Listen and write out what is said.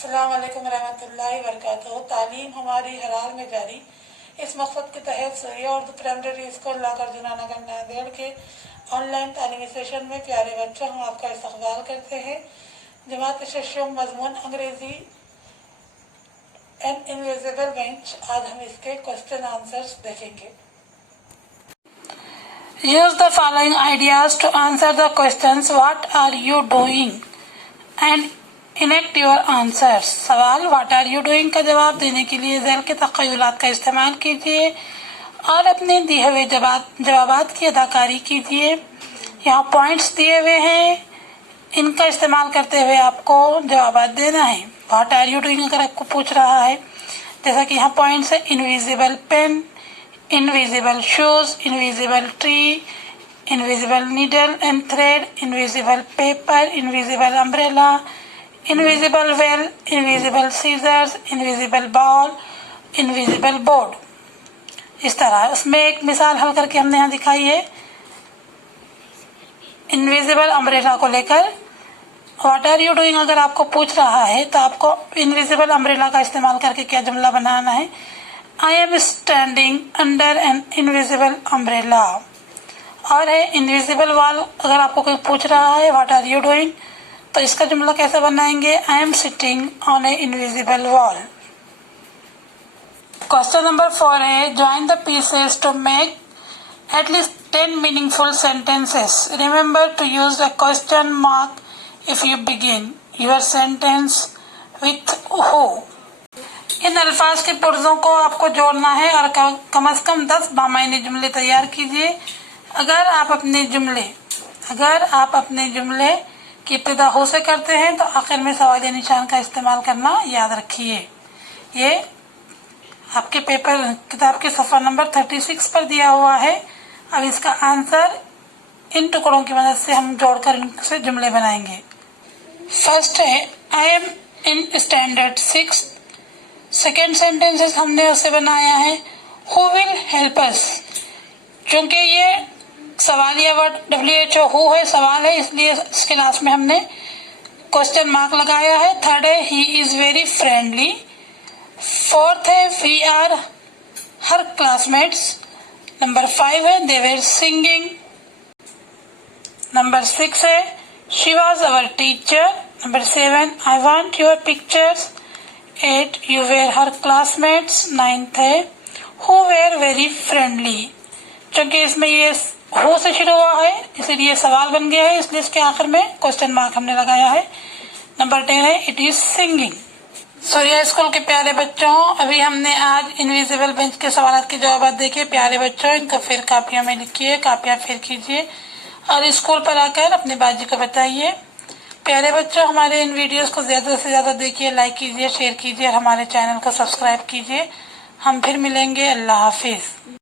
अस्सलाम वालेकुम रहमतुल्लाहि व बरकातहू। तालीम हमारी हर हाल में जारी। इस मकसद के तहत सूर्या उर्दू प्राइमरी स्कूल लाकर जुनानगर नांदेड़ के ऑनलाइन तालीमी सेशन में प्यारे बच्चों हम आपका इस्तकबाल करते हैं। जमात शशम मजमून अंग्रेजी एन इनविजिबल बेंच। आज हम इसके क्वेश्चन आंसर्स देखेंगे। Use the following ideas to answer the questions. What are you doing? And enact your answers. सवाल व्हाट आर यू डूइंग का जवाब देने के लिए ज़ैल के तख़य्युलात का इस्तेमाल कीजिए और अपने दिए हुए जवाबात की अदाकारी कीजिए। यहाँ पॉइंट्स दिए हुए हैं, इनका इस्तेमाल करते हुए आपको जवाबात देना है। व्हाट आर यू डूइंग अगर आपको पूछ रहा है, जैसा कि यहाँ पॉइंट्स है invisible pen, invisible shoes, invisible tree, invisible needle and thread, invisible paper, invisible umbrella, invisible well, invisible scissors, invisible ball, invisible board. इस तरह उसमें एक मिसाल हल करके हमने यहाँ दिखाई है इनविजिबल अम्ब्रेला को लेकर। व्हाट आर यू डूइंग अगर आपको पूछ रहा है तो आपको इनविजिबल अम्ब्रेला का इस्तेमाल करके क्या जुमला बनाना है। I am standing under an invisible umbrella. और है इनविजिबल वॉल, अगर आपको कोई पूछ रहा है व्हाट आर यू डूइंग तो इसका जुमला कैसे बनाएंगे। I am sitting on a invisible wall. Question number 4 है join the pieces to make at least 10 meaningful sentences. Remember to use a question mark if you begin your sentence with who. इन अल्फाज के पुर्जों को आपको जोड़ना है और कम से कम 10 बामायने जुमले तैयार कीजिए। अगर आप अपने जुमले की इब्तिदा हो से करते हैं तो आखिर में सवालिया निशान का इस्तेमाल करना याद रखिए। ये आपके किताब के सफ़ा नंबर 36 पर दिया हुआ है। अब इसका आंसर इन टुकड़ों की मदद से हम जोड़कर इनसे जुमले बनाएंगे। फर्स्ट है I am in standard 6। Second sentences हमने उससे बनाया है हु विल हेल्प अस। चूंकि ये सवालिया वर्ड WHO हु है, सवाल है, इसलिए इसके लास्ट में हमने क्वेश्चन मार्क लगाया है। थर्ड है he is very friendly. Fourth है we are her classmates. Number 5 है दे वर सिंगिंग। नंबर 6 है she was our teacher. Number 7 I want your pictures. 8 you were her classmates. 9th है who were very friendly. क्योंकि इसमें ये हो से शुरू हुआ है इसीलिए सवाल बन गया है, इसलिए इसके आखिर में क्वेश्चन मार्क हमने लगाया है। नंबर 10 है it is singing. Surya school के प्यारे बच्चों, अभी हमने आज इनविजिबल बेंच के सवाल के जवाब देखे। प्यारे बच्चों, इनको फिर कापियों में लिखिए, कापियां फिर कीजिए और स्कूल पर आकर अपने बाजी को बताइए। प्यारे बच्चों, हमारे इन वीडियोस को ज्यादा से ज्यादा देखिए, लाइक कीजिए, शेयर कीजिए और हमारे चैनल को सब्सक्राइब कीजिए। हम फिर मिलेंगे। अल्लाह हाफिज।